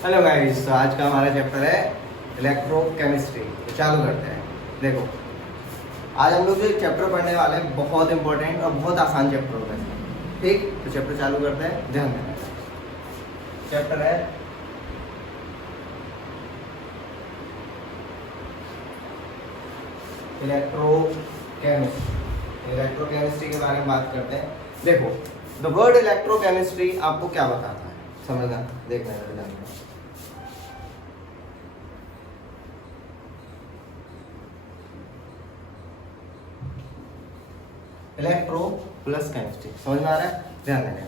Hello guys, तो आज का हमारा चैप्टर है इलेक्ट्रोकेमिस्ट्री। तो चालू करते हैं। देखो, आज हम लोग जो चैप्टर पढ़ने वाले हैं बहुत इंपॉर्टेंट और बहुत आसान चैप्टर होगा इसमें। ठीक, तो चैप्टर चालू करते हैं, ध्यान देना। चैप्टर है इलेक्ट्रोकेमिस्ट्री। इलेक्ट्रोकेमिस्ट्री के बारे में बात करते हैं। देखो, द वर्ड इलेक्ट्रोकेमिस्ट्री आपको क्या बताता है, समझना, देखना है, ध्यान देना। इलेक्ट्रो प्लस केमिस्ट्री, समझ में आ रहा है, ध्यान देना।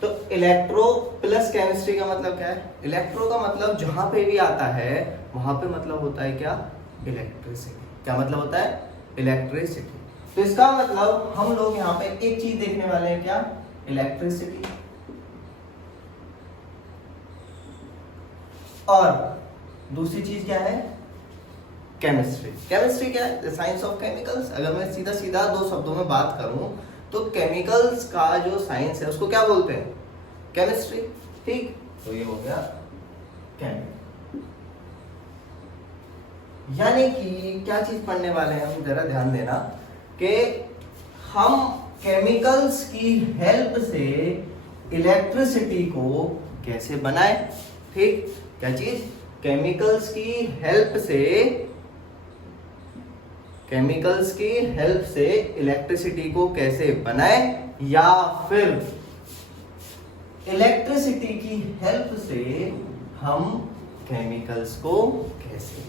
तो इलेक्ट्रो प्लस केमिस्ट्री का मतलब क्या है? इलेक्ट्रो का मतलब जहां पे भी आता है वहां पे मतलब होता है क्या? इलेक्ट्रिसिटी। क्या मतलब होता है? इलेक्ट्रिसिटी। तो इसका मतलब हम लोग यहाँ पे एक चीज देखने वाले हैं, क्या? इलेक्ट्रिसिटी। और दूसरी चीज क्या है? केमिस्ट्री। केमिस्ट्री क्या है? Science of chemicals. अगर मैं सीधा सीधा दो शब्दों में बात करूं तो केमिकल्स का जो साइंस है उसको क्या बोलते हैं? केमिस्ट्री। ठीक, तो ये हो गया केमिकल। यानी कि क्या चीज पढ़ने वाले हैं हम, जरा ध्यान देना कि हम केमिकल्स की हेल्प से इलेक्ट्रिसिटी को कैसे बनाए। ठीक, क्या चीज? केमिकल्स की हेल्प से इलेक्ट्रिसिटी को कैसे बनाए, या फिर इलेक्ट्रिसिटी की हेल्प से हम केमिकल्स को कैसे।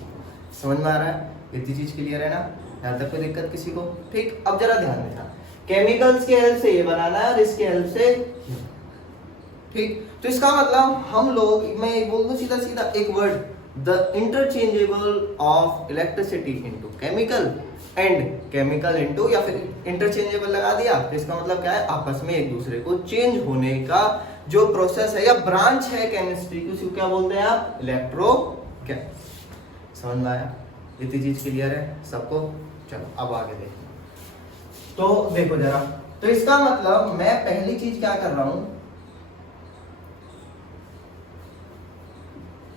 समझ में आ रहा है? इतनी चीज क्लियर है ना? यहां तक कोई दिक्कत किसी को? ठीक, अब जरा ध्यान देना, केमिकल्स की हेल्प से ये बनाना है और इसकी हेल्प से। ठीक, तो इसका मतलब हम लोग, मैं एक बोल दूं सीधा सीधा एक word, the interchangeable of electricity into chemical and chemical into, या फिर इंटरचेंजेबल लगा दिया तो इसका मतलब क्या है? आपस में एक दूसरे को चेंज होने का जो प्रोसेस है या ब्रांच है केमिस्ट्री की, उसको क्या बोलते हैं आप? इलेक्ट्रो। क्या समझ में आया? इतनी चीज क्लियर है सबको? चलो अब आगे देखो। तो देखो जरा, तो इसका मतलब मैं पहली चीज क्या कर रहा हूं,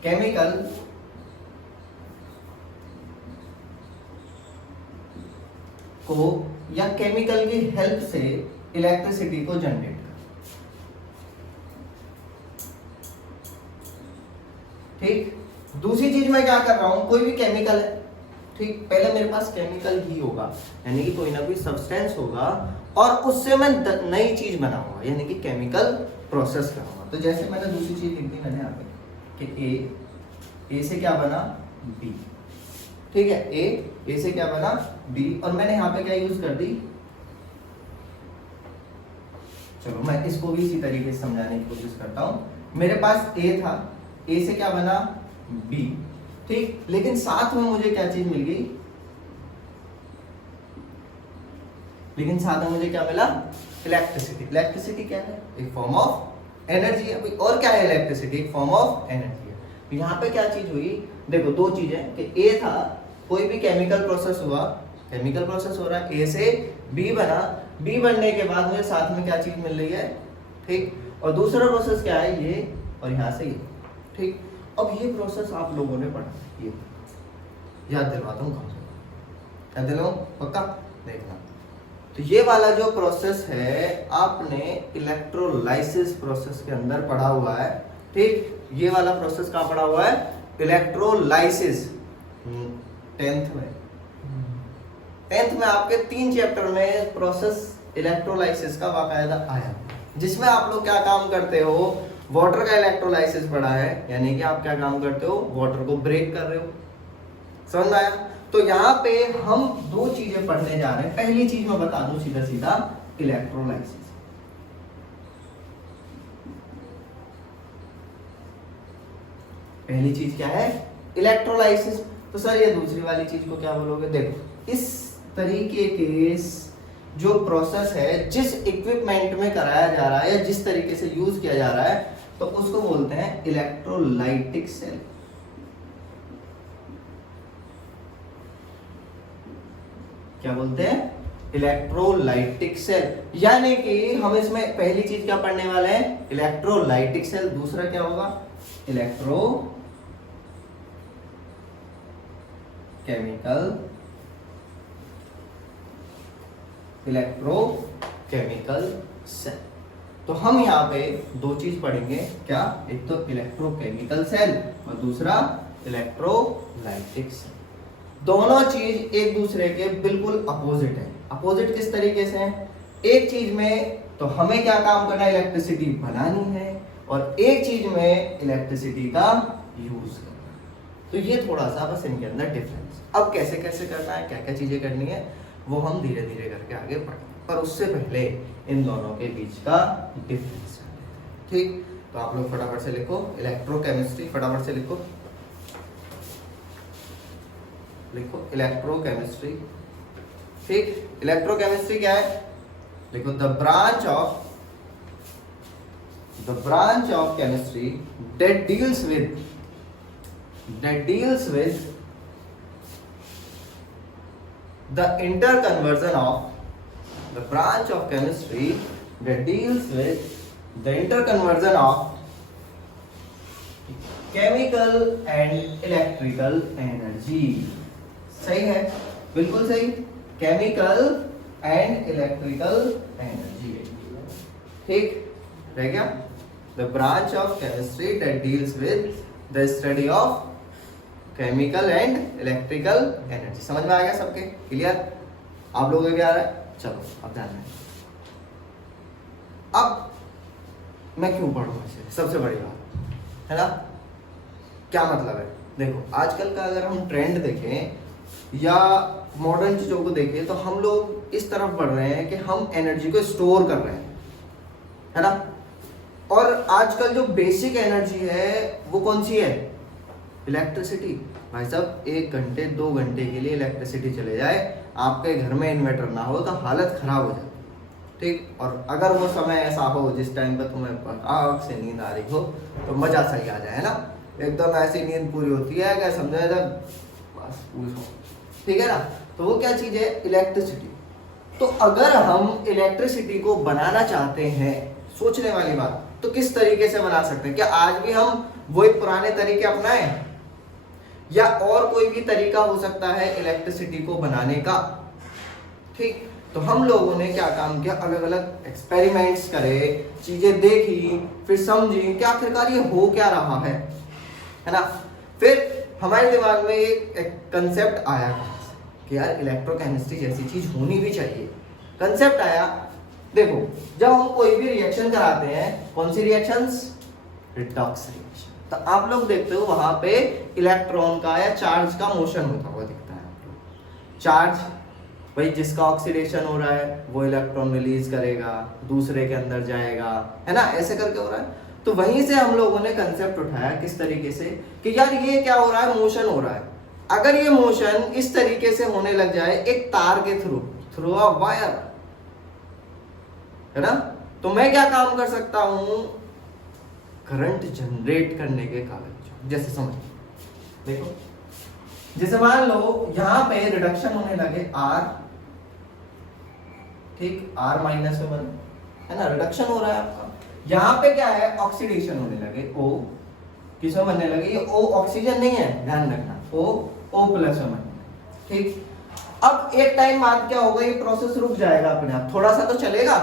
केमिकल को या केमिकल की हेल्प से इलेक्ट्रिसिटी को जनरेट कर। ठीक, दूसरी चीज मैं क्या कर रहा हूं, कोई भी केमिकल है, ठीक, पहले मेरे पास केमिकल ही होगा, यानी कि कोई ना कोई सब्सटेंस होगा और उससे मैं नई चीज बनाऊंगा, यानी कि केमिकल प्रोसेस करूंगा। तो जैसे मैंने दूसरी चीज लिख दी मैंने यहाँ पे कि ए से क्या बना? बी। ठीक है, ए से क्या बना? बी। और मैंने यहाँ पे क्या यूज कर दी? चलो मैं इसको भी इसी तरीके से समझाने की कोशिश करता हूं। मेरे पास ए था, ए से क्या बना? बी। ठीक, लेकिन साथ में मुझे क्या चीज मिल गई? लेकिन साथ में मुझे क्या मिला? इलेक्ट्रिसिटी। इलेक्ट्रिसिटी क्या है? एक फॉर्म ऑफ एनर्जी है। और क्या है इलेक्ट्रिसिटी? एक फॉर्म ऑफ एनर्जी है। तो यहाँ पे क्या चीज हुई? देखो, दो चीजें कि ए था, कोई भी केमिकल प्रोसेस हुआ, केमिकल प्रोसेस हो रहा है, ए से बी बना, बी बनने के बाद मुझे साथ में क्या चीज मिल रही है? ठीक, और दूसरा प्रोसेस क्या है? ये, और यहाँ से ये। ठीक, अब ये प्रोसेस आप लोगों ने पढ़ा, ये याद दिलवाता हूँ, याद दिलाऊं पक्का? देखना, तो ये वाला जो प्रोसेस है आपने इलेक्ट्रोलाइसिस प्रोसेस के अंदर पढ़ा हुआ है। ठीक, ये वाला प्रोसेस कहाँ पढ़ा हुआ है? इलेक्ट्रोलाइसिस 10th में आपके 3 चैप्टर में प्रोसेस इलेक्ट्रोलाइसिस का बाकायदा आया, जिसमें आप लोग क्या काम करते हो? वाटर का इलेक्ट्रोलाइसिस पढ़ा है, यानी कि आप क्या काम करते हो? वाटर को ब्रेक कर रहे हो। समझ में आया? तो यहाँ पे हम दो चीजें पढ़ने जा रहे हैं। पहली चीज मैं बता दूं सीधा सीधा, इलेक्ट्रोलाइसिस। पहली चीज क्या है? इलेक्ट्रोलाइसिस। तो सर ये दूसरी वाली चीज को क्या बोलोगे? देखो, इस तरीके के जो प्रोसेस है, जिस इक्विपमेंट में कराया जा रहा है या जिस तरीके से यूज किया जा रहा है, तो उसको बोलते हैं इलेक्ट्रोलाइटिक सेल। क्या बोलते हैं? Electrolytic cell. यानी कि हम इसमें पहली चीज क्या पढ़ने वाले हैं, इलेक्ट्रोलाइटिक सेल। दूसरा क्या होगा, इलेक्ट्रोकेमिकल सेल। तो हम यहाँ पे दो चीज पढ़ेंगे, क्या, एक तो इलेक्ट्रोकेमिकल सेल और दूसरा इलेक्ट्रोलाइटिक सेल। दोनों चीज एक दूसरे के बिल्कुल अपोजिट है। अपोजिट किस तरीके से है, एक चीज में तो हमें क्या काम करना है, इलेक्ट्रिसिटी बनानी है, और एक चीज में इलेक्ट्रिसिटी का यूज करना है। तो ये थोड़ा सा बस इनके अंदर डिफरेंस। अब कैसे कैसे करना है, क्या क्या चीजें करनी है, वो हम धीरे धीरे करके आगे पढ़ेंगे, पर उससे पहले इन दोनों के बीच का डिफरेंस। ठीक, तो आप लोग फटाफट से लिखो इलेक्ट्रोकेमिस्ट्री, फटाफट से लिखो इलेक्ट्रोकेमिस्ट्री। ठीक, इलेक्ट्रोकेमिस्ट्री क्या है, लिखो the branch of chemistry that deals with the interconversion of the branch of chemistry that deals with the interconversion of chemical and electrical energy। सही है, बिल्कुल सही, केमिकल एंड इलेक्ट्रिकल एनर्जी। ठीक, रह गया the branch of chemistry that deals with the study of chemical and electrical energy. समझ में आ गया सबके, क्लियर, आप लोगों को भी आ रहा है। चलो अब ध्यान दें, अब मैं क्यों पढ़ूं इसे, सबसे बड़ी बात है ना, क्या मतलब है। देखो आजकल का अगर हम ट्रेंड देखें या मॉडर्न चीजों को देखें, तो हम लोग इस तरफ बढ़ रहे हैं कि हम एनर्जी को स्टोर कर रहे हैं, है ना। और आजकल जो बेसिक एनर्जी है वो कौन सी है, इलेक्ट्रिसिटी। भाई साहब 1 घंटे 2 घंटे के लिए इलेक्ट्रिसिटी चले जाए, आपके घर में इन्वर्टर ना हो तो हालत खराब हो जाती है। ठीक, और अगर वो समय ऐसा हो जिस टाइम पर तुम्हें आग से नींद आ रही हो तो मजा सही आ जाए ना, एकदम ऐसी नींद पूरी होती है क्या, समझा जाए बस पूछो, ठीक है ना। तो वो क्या चीज है, इलेक्ट्रिसिटी। तो अगर हम इलेक्ट्रिसिटी को बनाना चाहते हैं, सोचने वाली बात, तो किस तरीके से बना सकते हैं। क्या आज भी हम वही पुराने तरीके अपनाएं, या और कोई भी तरीका हो सकता है इलेक्ट्रिसिटी को बनाने का। ठीक, तो हम लोगों ने क्या काम किया, अलग अलग एक्सपेरिमेंट्स करे, चीजें देखी, फिर समझी कि आखिरकार ये हो क्या रहा है ना। फिर हमारे दिमाग में एक कंसेप्ट आया कि यार इलेक्ट्रोकेमिस्ट्री जैसी चीज होनी भी चाहिए। कंसेप्ट आया, देखो जब हम कोई भी रिएक्शन कराते हैं, कौन सी रिएक्शंस, रिडॉक्स रिएक्शन, तो आप लोग देखते हो वहां पे इलेक्ट्रॉन का या चार्ज का मोशन होता हुआ दिखता है आपको। चार्ज भाई जिसका ऑक्सीडेशन हो रहा है वो इलेक्ट्रॉन रिलीज करेगा, दूसरे के अंदर जाएगा, है ना, ऐसे करके हो रहा है। तो वहीं से हम लोगों ने कंसेप्ट उठाया किस तरीके से कि यार ये क्या हो रहा है, मोशन हो रहा है। अगर ये मोशन इस तरीके से होने लग जाए एक तार के थ्रू अ वायर, है ना, तो मैं क्या काम कर सकता हूं, करंट जनरेट करने के कारण। जैसे समझ देखो, जैसे मान लो यहां पे रिडक्शन होने लगे R, ठीक, R -1, है ना, रिडक्शन हो रहा है आपका। यहां पे क्या है, ऑक्सीडेशन होने लगे, O किसमें बनने लगे, ये O ऑक्सीजन नहीं है, ध्यान रखना, O+1। ठीक, अब एक टाइम बाद क्या होगा, ये प्रोसेस रुक जाएगा अपने आप, थोड़ा सा तो चलेगा,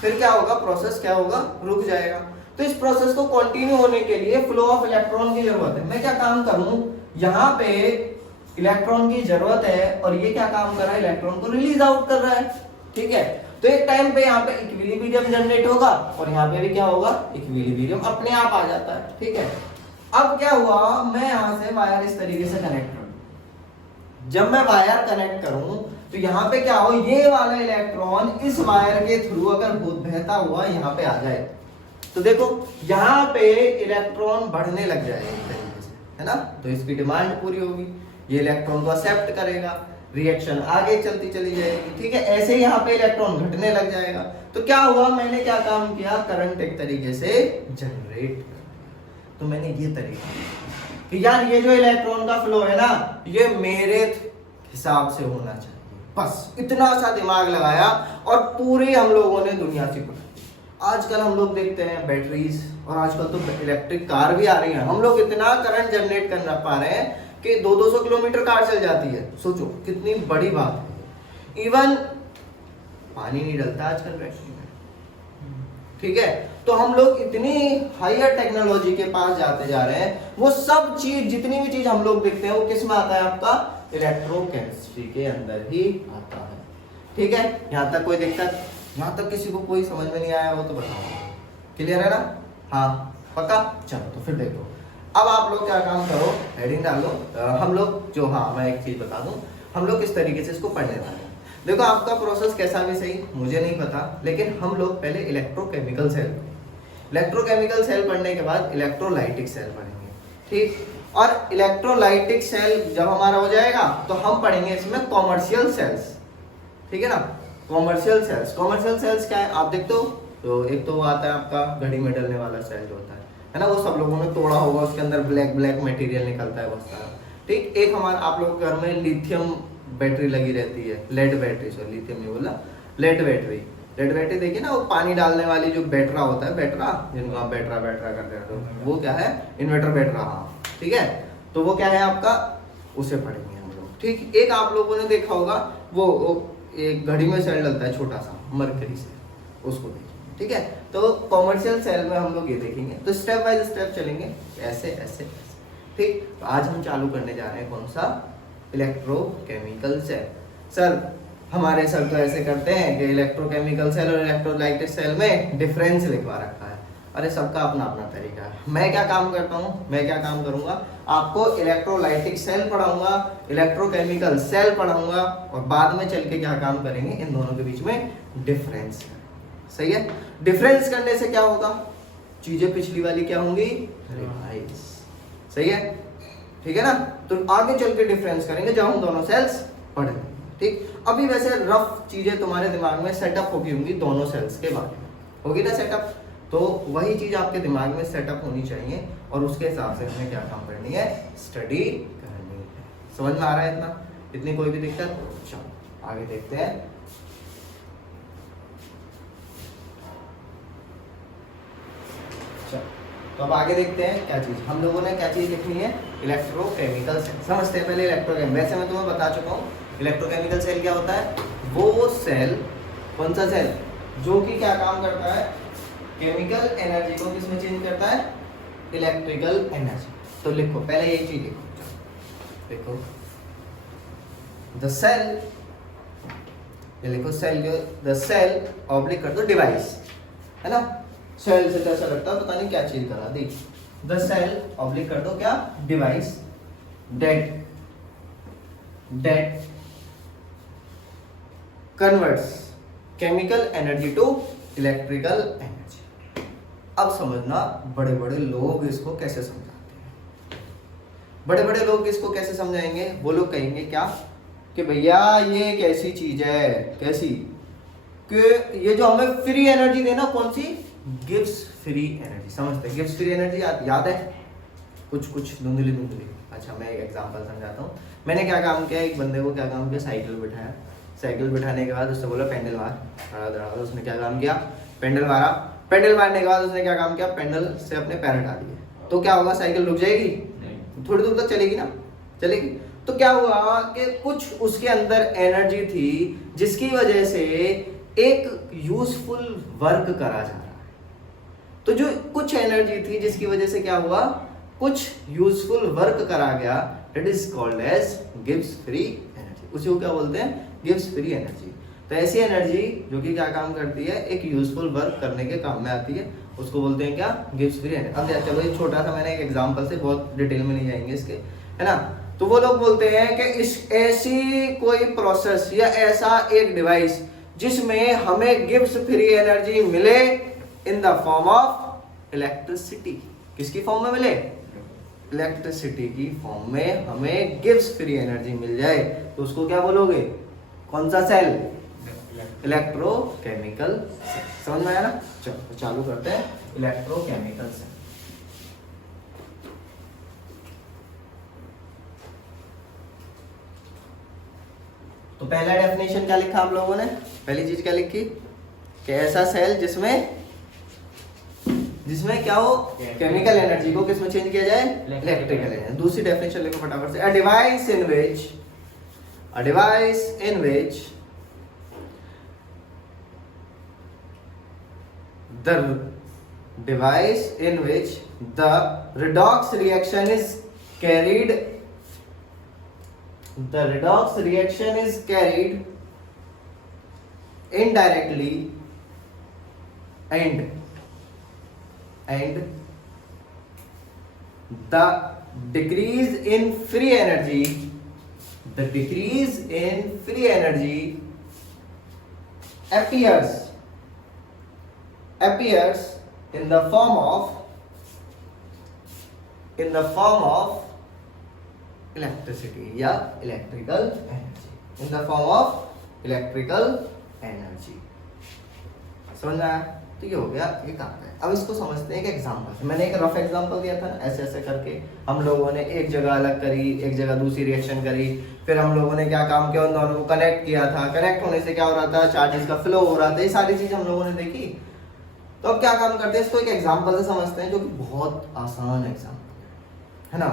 फिर क्या होगा, प्रोसेस क्या होगा, रुक जाएगा। तो इस प्रोसेस को कंटिन्यू होने के लिए फ्लो ऑफ इलेक्ट्रॉन की जरूरत है। मैं क्या काम करूं, यहाँ पे इलेक्ट्रॉन की जरूरत है और ये क्या काम कर रहा है, इलेक्ट्रॉन को रिलीज आउट कर रहा है। ठीक है, तो एक टाइम पे यहाँ पे इक्विलिब्रियम जनरेट होगा और यहाँ पे भी क्या होगा, इक्विलिब्रियम अपने आप आ जाता है। ठीक है, अब क्या हुआ, मैं यहाँ से वायर इस तरीके से कनेक्ट करूं। जब मैं वायर कनेक्ट करूं तो यहाँ पे क्या हो, ये वाला इलेक्ट्रॉन इस वायर के थ्रू अगर बहता हुआ यहाँ पे आ जाए, तो देखो यहाँ पे इलेक्ट्रॉन बढ़ने लग जाएगा एक तरीके से, है ना, तो इसकी डिमांड पूरी होगी, ये इलेक्ट्रॉन को एक्सेप्ट करेगा, रिएक्शन आगे चलती चली जाएगी। ठीक है, ऐसे ही यहाँ पे इलेक्ट्रॉन घटने लग जाएगा। तो क्या हुआ, मैंने क्या काम किया, करंट एक तरीके से जनरेट कर। तो मैंने ये तरीका कि यार ये जो इलेक्ट्रॉन का फ्लो है ना, ये मेरे हिसाब से होना चाहिए, बस इतना सा दिमाग लगाया और पूरी हम लोगों ने दुनिया से पढ़ी। आजकल हम लोग देखते हैं बैटरीज, और आजकल तो इलेक्ट्रिक कार भी आ रही है। हम लोग इतना करंट जनरेट कर पा रहे हैं कि 200 किलोमीटर कार चल जाती है। सोचो कितनी बड़ी बात है। इवन पानी नहीं डलता आजकल बैटरी में, ठीक है। तो हम लोग इतनी हायर टेक्नोलॉजी के पास जाते जा रहे हैं। वो सब चीज, जितनी भी चीज हम लोग देखते हैं, वो किस में आता है? आपका इलेक्ट्रोकेमिस्ट्री के अंदर ही आता है, ठीक है। यहाँ तक कोई दिक्कत? यहाँ तक किसी को कोई समझ में नहीं आया वो तो बताओ। क्लियर है ना? हाँ पक्का? चलो तो फिर देखो, अब आप लोग क्या काम करो, हेडिंग डालो। हम लोग जो, हाँ मैं एक चीज बता दूं, हम लोग किस तरीके से इसको पढ़ने वाले हैं। देखो आपका प्रोसेस कैसा भी सही, मुझे नहीं पता, लेकिन हम लोग पहले इलेक्ट्रोकेमिकल सेल, इलेक्ट्रोकेमिकल सेल पढ़ने के बाद इलेक्ट्रोलाइटिक सेल पढ़ेंगे, ठीक। और इलेक्ट्रोलाइटिक सेल जब हमारा हो जाएगा तो हम पढ़ेंगे इसमें कॉमर्शियल सेल्स, ठीक है ना। कॉमर्शियल सेल्स, कॉमर्शियल सेल्स क्या है आप देखते हो? तो एक तो वो आता है आपका घड़ी में डलने वाला सेल जो होता है ना, वो सब लोगों ने तोड़ा होगा, उसके अंदर ब्लैक ब्लैक मटेरियल निकलता है बहुत सारा, ठीक। एक हमारा आप लोग घर में लिथियम बैटरी लगी रहती है, लेड बैटरी, सॉरी लिथियम नहीं बोला, लेड बैटरी। लेड बैटरी देखिए ना, वो पानी डालने वाली जो बैटरा होता है, बैटरा जिनको आप बैटरा बैटरा करते हैं, तो वो क्या है? इन्वर्टर बैटरा, हाँ ठीक है। तो वो क्या है आपका, उसे पढ़ेंगे हम लोग, ठीक। एक आप लोगों ने देखा होगा वो एक घड़ी में सेल डलता है छोटा सा मरकरी से, उसको देखेंगे, ठीक है। तो कॉमर्शियल सेल में हम लोग ये देखेंगे। तो स्टेप बाय स्टेप चलेंगे, ऐसे ऐसे, ठीक। तो आज हम चालू करने जा रहे हैं कौन सा? Electrochemical cell. सर हमारे सर तो ऐसे करते हैं कि इलेक्ट्रोकेमिकल सेल और इलेक्ट्रोलाइटिक सेल में डिफरेंस लिखवा रखा है। अरे सबका अपना अपना तरीका है। मैं क्या काम करता हूँ, मैं क्या काम करूंगा, आपको इलेक्ट्रोलाइटिक सेल पढ़ाऊंगा, इलेक्ट्रोकेमिकल सेल पढ़ाऊंगा, और बाद में चल के क्या काम करेंगे, इन दोनों के बीच में डिफरेंस। सही है। डिफरेंस करने से क्या होगा, चीजें पिछली वाली क्या होंगी, रिवाइज। सही है, ठीक है ना। तो आगे चल के डिफरेंस करेंगे जब हम दोनों सेल्स पढ़ेंगे, ठीक। अभी वैसे रफ चीजें तुम्हारे दिमाग में सेटअप होगी होंगी दोनों सेल्स के बारे में, होगी ना सेटअप। तो वही चीज आपके दिमाग में सेटअप होनी चाहिए, और उसके हिसाब से हमें क्या काम करनी है, स्टडी करनी है। समझ में आ रहा है इतना? इतनी कोई भी दिक्कत? चलो आगे देखते हैं। चलो तो अब आगे देखते हैं क्या चीज हम लोगों ने क्या चीज लिखनी है, इलेक्ट्रोकेमिकल सेल। समझते हैं पहले इलेक्ट्रोकेमिकल। वैसे मैं तुम्हें बता चुका हूँ इलेक्ट्रोकेमिकल सेल क्या होता है। वो सेल, कौन सा सेल, जो कि क्या काम करता है, केमिकल एनर्जी को किसमें चेंज करता है, इलेक्ट्रिकल एनर्जी। तो लिखो पहले ये चीज लिखो, देखो द सेल, ये लिखो सेल, द सेल ऑब्लिक कर दो डिवाइस, है ना। सेल से जैसा लगता है पता नहीं क्या चीज करा दी। द सेल ऑब्लिक कर दो क्या, device that converts chemical energy to electrical energy. अब समझना बड़े बड़े लोग इसको कैसे समझाते हैं। बड़े बड़े लोग इसको कैसे समझाएंगे, वो लोग कहेंगे क्या कि भैया ये एक ऐसी चीज है, कैसी कि ये जो हमें फ्री एनर्जी देना, कौन सी, गिव्स फ्री एनर्जी। समझते हैं गिव्स फ्री एनर्जी, याद है कुछ धुंधली धुंधली। अच्छा मैं एक एग्जांपल समझाता हूँ। मैंने क्या काम किया, एक बंदे को क्या काम किया, साइकिल बिठाया। साइकिल बिठाने के बाद उससे बोला पेंडल मार, धड़ा, उसने क्या काम किया, पेंडल मारा। पेंडल मारने के बाद उसने क्या काम किया, पेंडल से अपने पैर हटा दिए। तो क्या होगा, साइकिल रुक जाएगी? थोड़ी दूर तक चलेगी ना, चलेगी। तो क्या हुआ कि कुछ उसके अंदर एनर्जी थी जिसकी वजह से एक यूजफुल वर्क करा जा रहा है। तो जो कुछ एनर्जी थी जिसकी वजह से क्या हुआ, कुछ यूजफुल वर्क करा गया, दैट इज कॉल्ड एज गिव्स फ्री एनर्जी। उसी को क्या बोलते हैं, गिव्स फ्री एनर्जी। तो ऐसी एनर्जी जो कि क्या काम करती है, एक यूजफुल वर्क करने के काम में आती है, उसको बोलते हैं क्या, गिव्स फ्री एनर्जी। अब चलो ये छोटा सा मैंने एक एग्जांपल से, बहुत डिटेल में नहीं जाएंगे इसके, है ना। तो वो लोग बोलते हैं कि इस ऐसी कोई प्रोसेस या ऐसा एक डिवाइस जिसमें हमें गिव्स फ्री एनर्जी मिले in the form of electricity. किसकी फॉर्म में मिले, इलेक्ट्रिसिटी की फॉर्म में हमें गिव्स फ्री एनर्जी मिल जाए, तो उसको क्या बोलोगे, कौन सा सेल, इलेक्ट्रोकेमिकल सेल। समझ में आया ना। चलो चालू करते हैं इलेक्ट्रोकेमिकल सेल। तो पहला डेफिनेशन क्या लिखा हम लोगों ने, पहली चीज क्या लिखी कि ऐसा सेल जिसमें क्या हो, केमिकल एनर्जी को किसमें चेंज किया जाए, इलेक्ट्रिकल एनर्जी। दूसरी डेफिनेशन लिखो फटाफट से, a device in which the redox reaction is carried indirectly and the decrease in free energy appears in the form of electricity या electrical energy, समझ में आया? तो ये हो गया, ये काम है। अब इसको समझते हैं एक एग्जांपल। मैंने एक रफ एग्जांपल दिया था ना, ऐसे ऐसे करके हम लोगों ने एक जगह अलग करी, एक जगह दूसरी रिएक्शन करी, फिर हम लोगों ने क्या काम किया, उन दोनों को कनेक्ट किया था, कनेक्ट होने से क्या हो रहा था, चार्जेस का फ्लो हो रहा था, ये सारी चीज हम लोगों ने देखी। तो अब क्या काम करते हैं, इसको एक एग्जांपल से समझते हैं, जो कि बहुत आसान एग्जांपल है ना,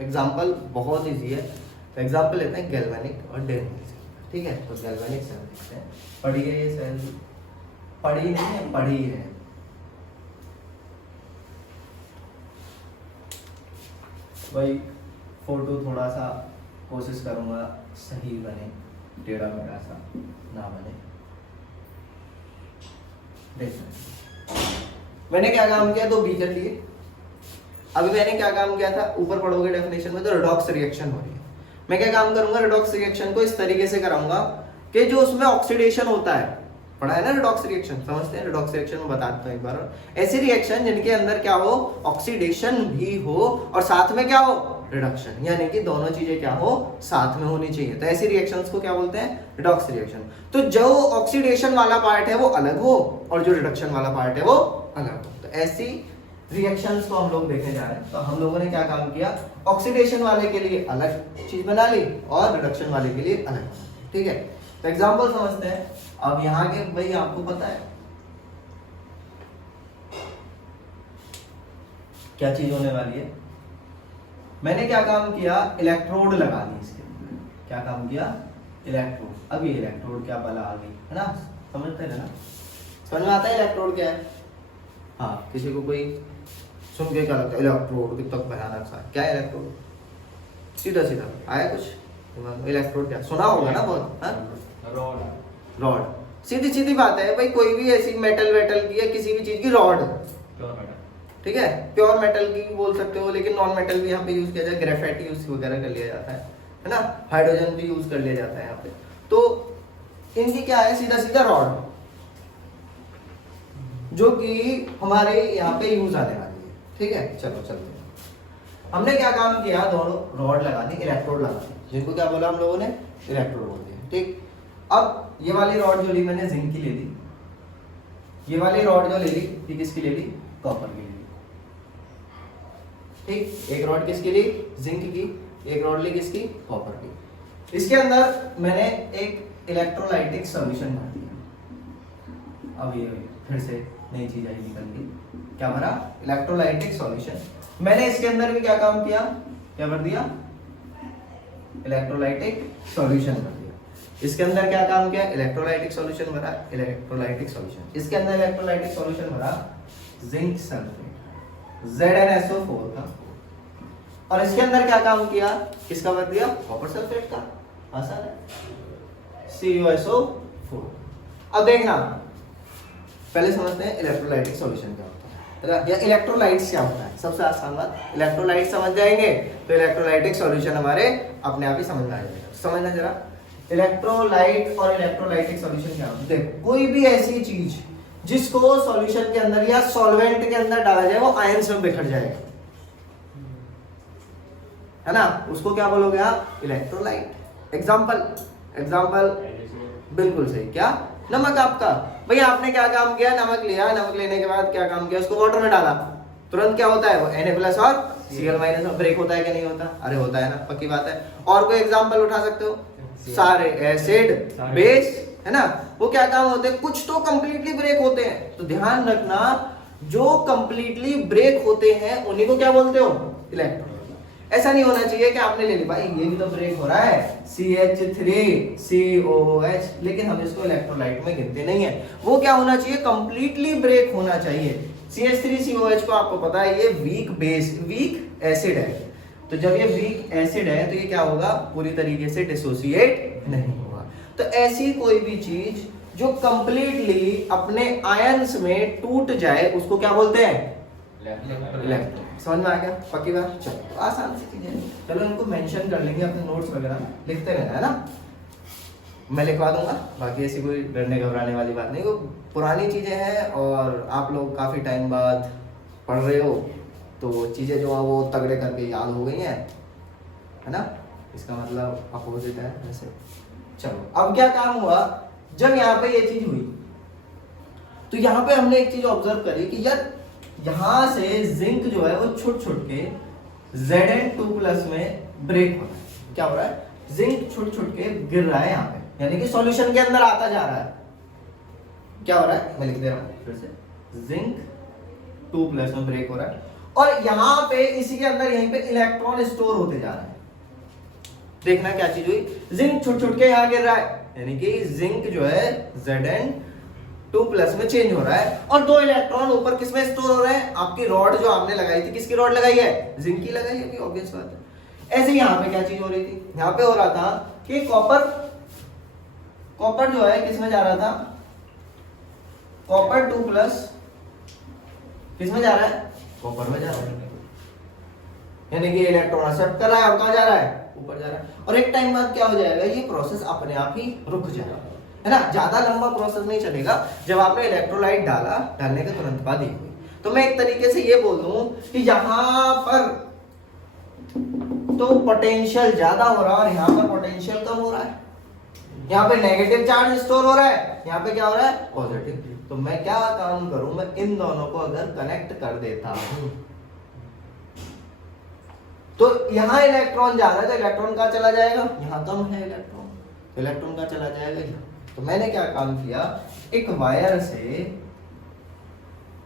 एग्जांपल बहुत इजी है। तो एग्जांपल लेते हैं गैल्वेनिक और डेरिवेटिव, ठीक है। तो गैल्वेनिक सेल देखते हैं, पढ़िए ये सेल, पढ़ी नहीं है, पढ़ी है। भाई फोटो थोड़ा सा कोशिश करूंगा सही बने, टेढ़ा मेढ़ा सा ना बने। देखो मैंने क्या काम किया, दो बीकर लिए। अभी मैंने क्या काम किया था, ऊपर पढ़ोगे डेफिनेशन में, तो रिडॉक्स रिएक्शन हो रही है। मैं क्या काम करूंगा, रिडॉक्स रिएक्शन को इस तरीके से कराऊंगा कि जो उसमें ऑक्सीडेशन होता है, पढ़ा है ना रिडॉक्स रिएक्शन, समझते हैं रिडॉक्स रिएक्शन में, बताता हूं एक बार। ऐसी रिएक्शन जिनके अंदर क्या हो, ऑक्सीडेशन भी हो और साथ में क्या हो, रिडक्शन, यानी कि दोनों चीजें क्या हो, साथ में होनी चाहिए। तो ऐसी रिएक्शंस को क्या बोलते हैं, रिडॉक्स रिएक्शन। तो जो ऑक्सीडेशन वाला पार्ट है वो अलग हो और जो रिडक्शन वाला पार्ट है वो अलग हो। तो ऐसी रिएक्शंस को हम लोग देखने जा रहे हैं। तो हम लोगों ने क्या काम किया, ऑक्सीडेशन वाले के लिए अलग चीज बना ली और रिडक्शन वाले के लिए अलग, ठीक है। तो एग्जांपल समझते हैं। अब यहाँ के भाई आपको पता है क्या चीज होने वाली है, मैंने क्या काम किया, इलेक्ट्रोड लगा दी इसके अंदर। क्या काम किया, इलेक्ट्रोड। अब ये इलेक्ट्रोड क्या बला आ गई है ना, समझते हैं ना, समझ में आता है इलेक्ट्रोड क्या है। हाँ, किसी को कोई सुन के क्या लगता है, इलेक्ट्रोड कितना भयानक सा, क्या है इलेक्ट्रोड, सीधा सीधा आया कुछ, इलेक्ट्रोड क्या सुना होगा ना बहुत, रॉड, सीधी सीधी बात है भाई, कोई भी ऐसी मेटल की या किसी भी चीज की रॉड, ठीक है, प्योर मेटल की बोल सकते हो, लेकिन नॉन मेटल भी यहाँ पे यूज किया जाए, ग्रेफाइट यूज वगैरह कर लिया जाता है ना, हाइड्रोजन भी यूज कर लिया जाता है यहाँ पे। तो इनकी क्या है, सीधा सीधा रॉड, जो कि हमारे यहाँ पे यूज आने वाली है, ठीक है। चलो चलते हैं। हमने क्या काम किया, दोनों रॉड लगा दी, इलेक्ट्रोड लगा दी, जिनको क्या बोला हम लोगों ने, इलेक्ट्रोड बोलते हैं, ठीक। अब ये वाली रॉड जो ली मैंने, जिंक की ले ली। ये वाली रॉड जो ले ली, ये किसकी ले ली, कॉपर की ले ली, ठीक। एक रॉड किसकी ली, जिंक की, एक रॉड ली किसकी, कॉपर की। इसके अंदर मैंने एक इलेक्ट्रोलाइटिक सॉल्यूशन भर दिया। अब ये फिर से नई चीज आई निकल गई, क्या भरा, इलेक्ट्रोलाइटिक सॉल्यूशन। मैंने इसके अंदर भी क्या काम किया, क्या भर दिया, इलेक्ट्रोलाइटिक सॉल्यूशन भर दिया। इसके अंदर क्या काम किया, इलेक्ट्रोलाइटिक सॉल्यूशन भरा, इलेक्ट्रोलाइटिक सॉल्यूशन। इसके अंदर इलेक्ट्रोलाइटिक सॉल्यूशन भरा, जिंक सल्फेट, ZnSO4 था। और इसके अंदर क्या काम किया, किसका भर दिया, कॉपर सल्फेट का, आसान है, CuSO4। अब देखना, पहले समझते हैं इलेक्ट्रोलाइटिक सॉल्यूशन क्या होता है, या इलेक्ट्रोलाइट्स क्या होता है। सबसे आसान बात, इलेक्ट्रोलाइट समझ जाएंगे तो इलेक्ट्रोलाइटिक सॉल्यूशन हमारे अपने आप ही समझ में आ जाएगा। समझना जरा, इलेक्ट्रोलाइट और इलेक्ट्रोलाइटिक सॉल्यूशन क्या होता है। कोई भी ऐसी चीज जिसको सॉल्यूशन के अंदर या सॉल्वेंट के अंदर डाला जाए, वो आयंस में बिखर जाएगा, है ना, उसको क्या बोलोगे आप, इलेक्ट्रोलाइट। एग्जाम्पल बिल्कुल सही, क्या, नमक। आपका भैया आपने क्या काम किया, नमक लिया, नमक लेने के बाद क्या काम किया, उसको वाटर में डाला, तुरंत क्या होता है, वो Na+ और Cl- ब्रेक होता है कि नहीं होता, अरे होता है ना, पक्की बात है। और कोई एग्जांपल उठा सकते हो, सारे एसिड बेस, है ना, वो क्या काम होते हैं, कुछ तो कंप्लीटली ब्रेक होते हैं। तो ध्यान रखना, जो कंप्लीटली ब्रेक होते हैं उन्हीं को क्या बोलते हो, इलेक्ट्रॉन। ऐसा नहीं होना चाहिए कि आपने ले ली भाई ये भी तो ब्रेक हो रहा है CH3COOH, लेकिन हम इसको इलेक्ट्रोलाइट में गिनते नहीं है। वो क्या होना चाहिए, कंप्लीटली ब्रेक होना चाहिए। CH3COOH को आपको पता है ये वीक बेस, वीक एसिड है। तो जब ये वीक एसिड है तो ये क्या होगा, पूरी तरीके से डिसोसिएट नहीं होगा। तो ऐसी कोई भी चीज जो कंप्लीटली अपने आयंस में टूट जाए उसको क्या बोलते हैं, इलेक्ट्रॉन। समझ में आ गया, पक्की बात। चलो आसान सी चीजें, चलो इनको मेंशन कर लेंगे अपने नोट्स वगैरह में, लिखते रहना है ना, मैं लिखवा दूंगा। बाकी ऐसी कोई डरने घबराने वाली बात नहीं, वो पुरानी चीजें हैं और आप लोग काफी टाइम बाद पढ़ रहे हो तो चीजें जो है वो तगड़े करके याद हो गई हैं, है ना, इसका मतलब अपोजिट है वैसे। चलो अब क्या काम हुआ, जब यहाँ पे ये चीज हुई तो यहाँ पे हमने एक चीज ऑब्जर्व करी कि यार यहां से जिंक जो है वो छुट के Zn2+ में ब्रेक हो रहा है। क्या हो रहा है, जिंक छुट के गिर रहा है यहाँ पे, यानी कि सॉल्यूशन के अंदर आता जा रहा है। क्या हो रहा है, मैं लिख दे रहा हूं फिर से, Zn2+ में ब्रेक हो रहा है और यहाँ पे इसी के अंदर यहीं पे इलेक्ट्रॉन स्टोर होते जा रहा है। देखना क्या चीज हुई, जिंक छुट के यहाँ गिर रहा है, यानी कि जिंक जो है Zn2+ में चेंज हो रहा है और 2 इलेक्ट्रॉन ऊपर किसमें स्टोर हो रहे हैं, आपकी रॉड जो आपने लगाई थी, किसकी रॉड लगाई है, जिंक की लगाई है, ऑब्वियस बात है। ऐसे यहाँ पे क्या चीज हो रही थी, यहाँ पे हो रहा था कि कॉपर जो है किसमें जा रहा था, Copper2+ किसमें जा रहा है, कॉपर में जा रहा है, यानी कि इलेक्ट्रॉन एक्सेप्ट कर रहा है और कहां जा रहा है, ऊपर जा रहा है। और एक टाइम बाद क्या हो जाएगा, ये प्रोसेस अपने आप ही रुक जाएगा, है ना, ज्यादा लंबा प्रोसेस नहीं चलेगा। जब आपने इलेक्ट्रोलाइट डालने के तुरंत बाद ही हुई, तो मैं एक तरीके से ये बोल दूं कि यहां पर तो पोटेंशियल ज्यादा हो रहा है और यहाँ पर पोटेंशियल कम हो रहा है। यहाँ पे नेगेटिव चार्ज स्टोर हो रहा है, यहाँ पे क्या हो रहा है, पॉजिटिव। तो मैं क्या काम करूं, मैं इन दोनों को अगर कनेक्ट कर देता हूं तो यहाँ इलेक्ट्रॉन जा रहा है, तो इलेक्ट्रॉन कहाँ चला जाएगा, यहाँ कम है इलेक्ट्रॉन, तो इलेक्ट्रॉन कहाँ चला जाएगा यहाँ। तो मैंने क्या काम किया, एक वायर से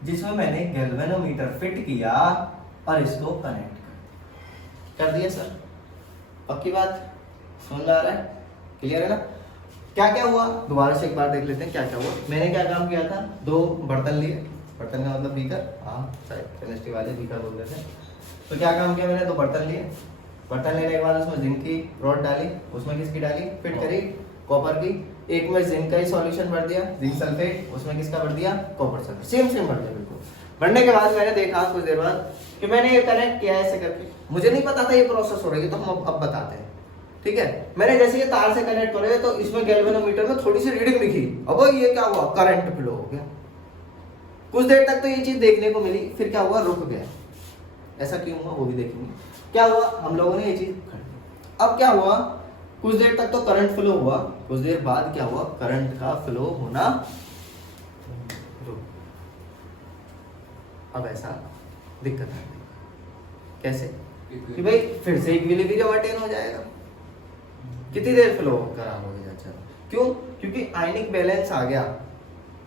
जिसमें मैंने गैल्वेनोमीटर फिट किया और इसको कनेक्ट कर दिया। सर पक्की बात, समझ में आ रहा है, क्लियर है ना। क्या क्या हुआ, दोबारा से एक बार देख लेते हैं क्या क्या हुआ। मैंने क्या काम किया था, 2 बर्तन लिए, बर्तन का मतलब बीकर, हाँ शायद केमिस्ट्री वाले बीकर बोल रहे थे। तो क्या काम किया मैंने, 2 बर्तन लिए, बर्तन लेने के बाद उसमें जिंक की रॉड डाली, उसमें किसकी डाली, फिट करी, कॉपर की। एक में जिंक का ही सॉल्यूशन भर दिया, जिंक सल्फेट, उसमें किसका भर दिया, कॉपर सल्फेट, सेम भर दिया बिल्कुल। भरने के बाद मैंने देखा कुछ देर बाद कि मैंने ये कनेक्ट किया ऐसे करके, मुझे नहीं पता था ये प्रोसेस हो रही है, तो हम अब बताते हैं, ठीक है। मैंने जैसे ये तार से कनेक्ट करे तो इसमें गैल्वेनोमीटर में थोड़ी सी रीडिंग लिखी, अब ये क्या हुआ, करंट फ्लो हो गया। कुछ देर तक तो ये चीज देखने को मिली, फिर क्या हुआ, रुक गया। ऐसा क्यों हुआ वो भी देखेंगे। क्या हुआ, हम लोगों ने ये चीज, अब क्या हुआ, कुछ देर तक तो करंट फ्लो हुआ, कुछ देर बाद क्या हुआ, करंट का फ्लो होना रुक। अब ऐसा दिक्कत आ गई, कैसे कि भाई फिर से इक्विलिब्रियम अटेन हो जाएगा। कितनी देर फ्लो खराब हो गया, अच्छा क्यों, क्योंकि आयनिक बैलेंस आ गया,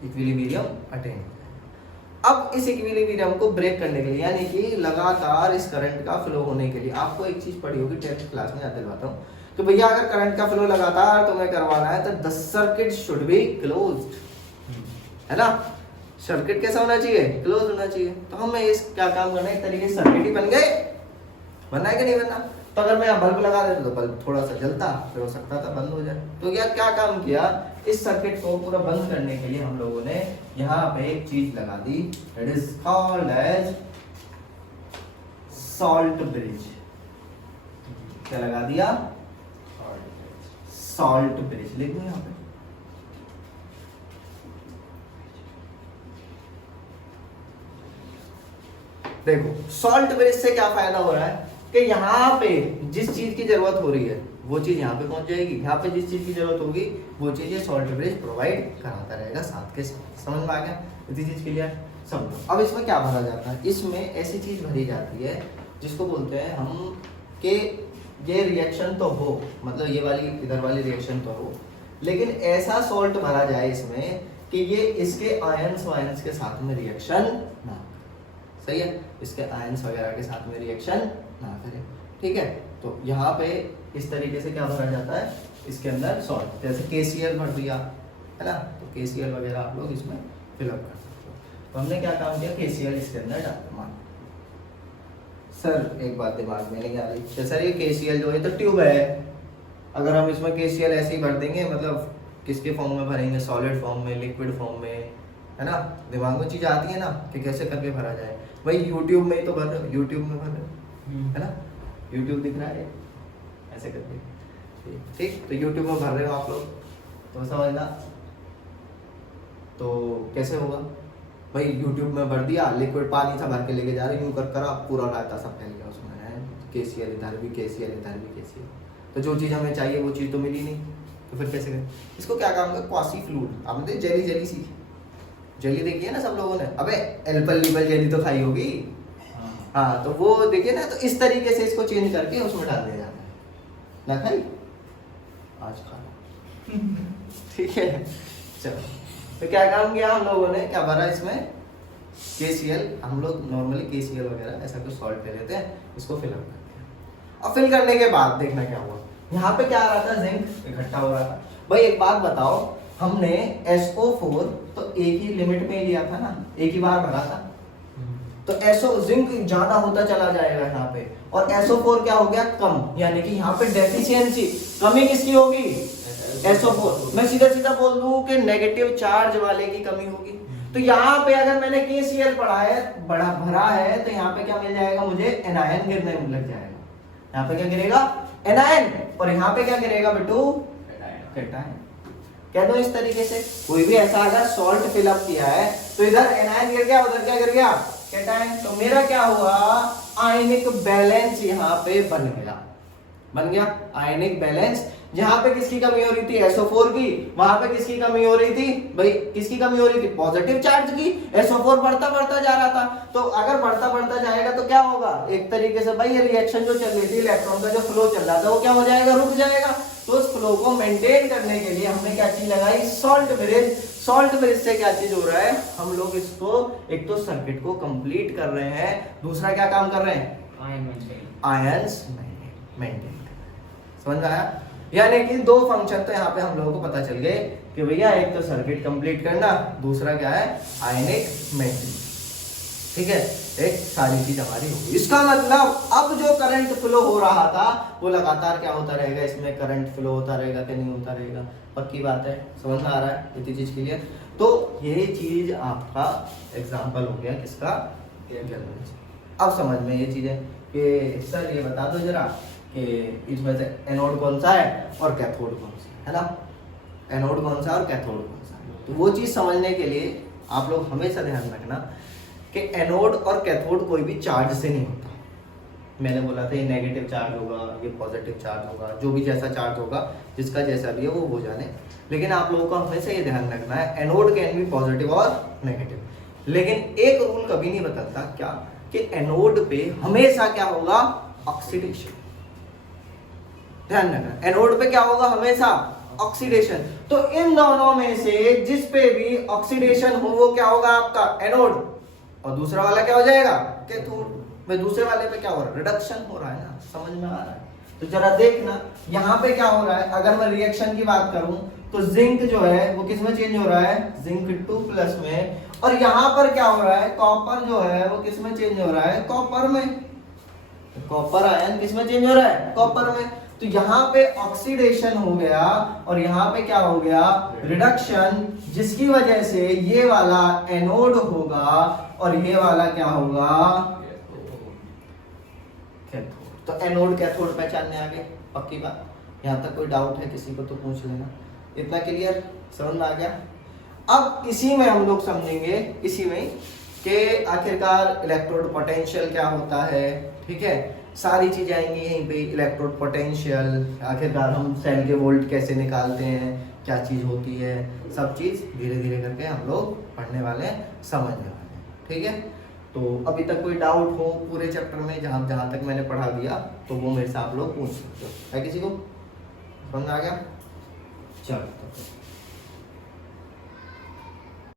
इक्विलिब्रियम अटेन हो जाएगा। अब इस इक्विलिब्रियम को ब्रेक करने के लिए, यानी कि लगातार इस करंट का फ्लो होने के लिए, आपको एक चीज पढ़ी होगी 10th क्लास में, याद दिलवाता हूँ कि भैया अगर करंट का फ्लो लगातार तुम्हें करवाना है तो the circuit should be closed, है ना। सर्किट कैसा होना चाहिए, क्लोज होना चाहिए। तो हमें इस क्या काम करना है, एक तरीके से सर्किट ही बन गए, बनना है कि नहीं बनना। तो अगर मैं यहाँ बल्ब लगा देता तो बल्ब थोड़ा सा जलता, फिर हो सकता था बंद हो जाए। तो क्या काम किया, इस सर्किट को पूरा बंद करने के लिए हम लोगों ने यहाँ पे एक चीज लगा दी, it is called as salt bridge. क्या लगा दिया, सॉल्ट ब्रिज, लिख दो यहाँ पे। देखो सॉल्ट ब्रिज से क्या फायदा हो रहा है कि यहाँ पे जिस चीज की जरूरत हो रही है वो चीज यहाँ पे पहुंच जाएगी, यहाँ पे जिस चीज की जरूरत होगी वो चीज ये सॉल्ट ब्रिज प्रोवाइड कराता रहेगा साथ के साथ। समझ में आ गया, इतनी चीज क्लियर, समझो। अब इसमें क्या भरा जाता है, इसमें ऐसी चीज भरी जाती है जिसको बोलते हैं हम कि ये रिएक्शन तो हो, मतलब ये वाली इधर वाली रिएक्शन तो हो, लेकिन ऐसा सॉल्ट भरा जाए इसमें कि ये इसके आयंस वायंस के साथ में रिएक्शन ना करे। सही है, इसके आयंस वगैरह के साथ में रिएक्शन ना करे। ठीक है, तो यहाँ पे इस तरीके से क्या भरा जाता है, इसके अंदर सॉल्ट, जैसे KCl भर दिया है ना, तो KCl वगैरह आप लोग इसमें फिलअप कर सकते हो। तो हमने क्या काम किया, KCl इसके अंदर डाल दिया। मान सर एक बात दिमाग में नहीं आ रही, तो सर ये KCl जो है तो ट्यूब है, अगर हम इसमें KCl ऐसे ही भर देंगे, मतलब किसके फॉर्म में भरेंगे, सॉलिड फॉर्म में, लिक्विड फॉर्म में, है ना, दिमाग में चीज़ आती है ना कि कैसे करके भरा जाए। भाई यूट्यूब में ही तो भर रहे हो, यूट्यूब में भर रहे हो, है ना, यूट्यूब दिख रहा है ऐसे करके, ठीक, तो यूट्यूब में भर रहे हो आप लोग, तो समझना तो कैसे होगा। भाई यूट्यूब में भर दिया, लिक्विड पानी सा भर के लेके जा रहे, यूं कर कर पूरा रायता सब फैल गया उसमें है, KCl इधर भी KCl इधर भी KCl, तो जो चीज़ हमें चाहिए वो चीज़ तो मिली नहीं, तो फिर कैसे करें इसको, क्या काम है, क्वासी फ्लूइड। आपने जेली जेली सी जेली देखी है ना सब लोगों ने, अबे एल्पल लिपल जेली तो खाई होगी, हाँ, तो वो देखिए ना, तो इस तरीके से इसको चेंज करके उसमें डाल दिया जाता है ना, खाई आज खाना ठीक है। चलो, तो क्या काम किया हम लोगों ने, क्या भरा इसमें KCl, हम लोग नॉर्मली KCl वगैरह ऐसा कुछ सॉल्ट ले लेते हैं, इसको फिलअप करते हैं। और फिल करने के बाद देखना क्या हुआ, यहाँ पे क्या आ रहा था, जिंक इकट्ठा हो रहा था। भाई एक बात बताओ, हमने SO4 तो एक ही लिमिट में ही लिया था ना, एक ही बार भरा था, तो SO जिंक ज्यादा होता चला जाएगा यहाँ पे, और SO4 क्या हो गया, कम, यानी कि यहाँ पे डेफिशिएंसी, कमी किसकी होगी, SO4। मैं सीधा सीधा बोल दूं कि नेगेटिव चार्ज वाले की कमी होगी। तो यहाँ पे अगर मैंने KCl पढ़ा है, बड़ा भरा है, तो यहाँ पे क्या मिल जाएगा मुझे, एनायन गिरने लग जाएगा। यहाँ पे क्या गिरेगा, एनायन, और यहाँ पे क्या गिरेगा बेटू, कैटायन। कह दो इस तरीके से, कोई भी ऐसा अगर सॉल्ट फिलअप किया है तो इधर एनायन गिर गया, उधर क्या गिर गया, कैटायन। तो मेरा क्या हुआ, आयनिक बैलेंस यहाँ पे बन गया आयनिक बैलेंस। जहां पे किसकी कमी हो रही थी, SO4 की, वहां पे किसकी कमी हो रही थी, भाई किसकी कमी हो रही थी, पॉजिटिव चार्ज की। SO4 बढ़ता बढ़ता जा रहा था, तो अगर बढ़ता बढ़ता जाएगा तो क्या होगा, एक तरीके से भाई ये रिएक्शन जो चल रही थी, इलेक्ट्रॉन का जो फ्लो चल रहा था वो क्या हो जाएगा, रुक जाएगा। तो उस फ्लो को मेंटेन करने के लिए हमने क्या चीज लगाई, सॉल्ट ब्रिज। सॉल्ट ब्रिज से क्या चीज हो रहा है, हम लोग इसको एक तो सर्किट को कंप्लीट कर रहे हैं, दूसरा क्या काम कर रहे हैं, आयंस मेंटेन। समझ में आया, यानी कि दो फंक्शन तो यहाँ पे हम लोगों को पता चल गए कि भैया एक तो सर्किट कंप्लीट करना, दूसरा क्या है, आयनिक मेंटेन। ठीक है, एक सारी चीज हमारी होगी। इसका मतलब अब जो करंट फ्लो हो रहा था वो लगातार क्या होता रहेगा, इसमें करंट फ्लो होता रहेगा कि नहीं होता रहेगा, पक्की बात है। समझ में आ रहा है इतनी चीज क्लियर। तो ये चीज आपका एग्जाम्पल हो गया किसका, अब समझ में ये चीज है कि सर ये बता दो जरा कि इसमें से एनोड कौन सा है और कैथोड कौन सा है ना, एनोड कौन सा और कैथोड कौन सा है। तो वो चीज समझने के लिए आप लोग हमेशा ध्यान रखना कि एनोड और कैथोड कोई भी चार्ज से नहीं होता। मैंने बोला था ये नेगेटिव चार्ज होगा, ये पॉजिटिव चार्ज होगा, जो भी जैसा चार्ज होगा, जिसका जैसा भी है वो हो जाने। लेकिन आप लोगों को हमेशा ये ध्यान रखना है एनोड कैन भी पॉजिटिव और नेगेटिव, लेकिन एक रूल कभी नहीं बदलता, क्या कि एनोड पे हमेशा क्या होगा, ऑक्सीडेशन। ध्यान रखना, एनोड पे क्या होगा, हमेशा ऑक्सीडेशन। तो इन दोनों में से जिस पे भी ऑक्सीडेशन हो वो क्या होगा, आपका एनोड, और दूसरा वाला क्या हो जाएगा, कैथोड। में दूसरे वाले पे क्या हो रहा है, रिडक्शन हो रहा है ना, समझ में आ रहा है। तो जरा देखना यहाँ पे क्या हो रहा है, अगर मैं रिएक्शन की बात करूं तो जिंक जो है वो किस में चेंज हो रहा है, जिंक 2+ में, और यहाँ पर क्या हो रहा है, कॉपर जो है वो किस में चेंज हो रहा है, कॉपर में। कॉपर आयन किस में चेंज हो रहा है, कॉपर में। तो यहाँ पे ऑक्सीडेशन हो गया और यहाँ पे क्या हो गया, रिडक्शन, जिसकी वजह से ये वाला एनोड होगा और ये वाला क्या होगा, कैथोड। तो एनोड कैथोड पहचानने आ गए, पक्की बात। यहाँ तक कोई डाउट है किसी को तो पूछ लेना। इतना क्लियर, समझ में आ गया। अब इसी में हम लोग समझेंगे, इसी में कि आखिरकार इलेक्ट्रोड पोटेंशियल क्या होता है। ठीक है, सारी चीजें आएंगी यहीं पे, इलेक्ट्रोड पोटेंशियल, आखिरकार हम सेल के वोल्ट कैसे निकालते हैं, क्या चीज होती है, सब चीज धीरे धीरे करके हम लोग पढ़ने वाले हैं, समझने वाले हैं। ठीक है, तो अभी तक कोई डाउट हो पूरे चैप्टर में जहाँ तक मैंने पढ़ा दिया तो वो मेरे से आप लोग पूछ सकते हो। है किसी को समझ आ गया? चलो।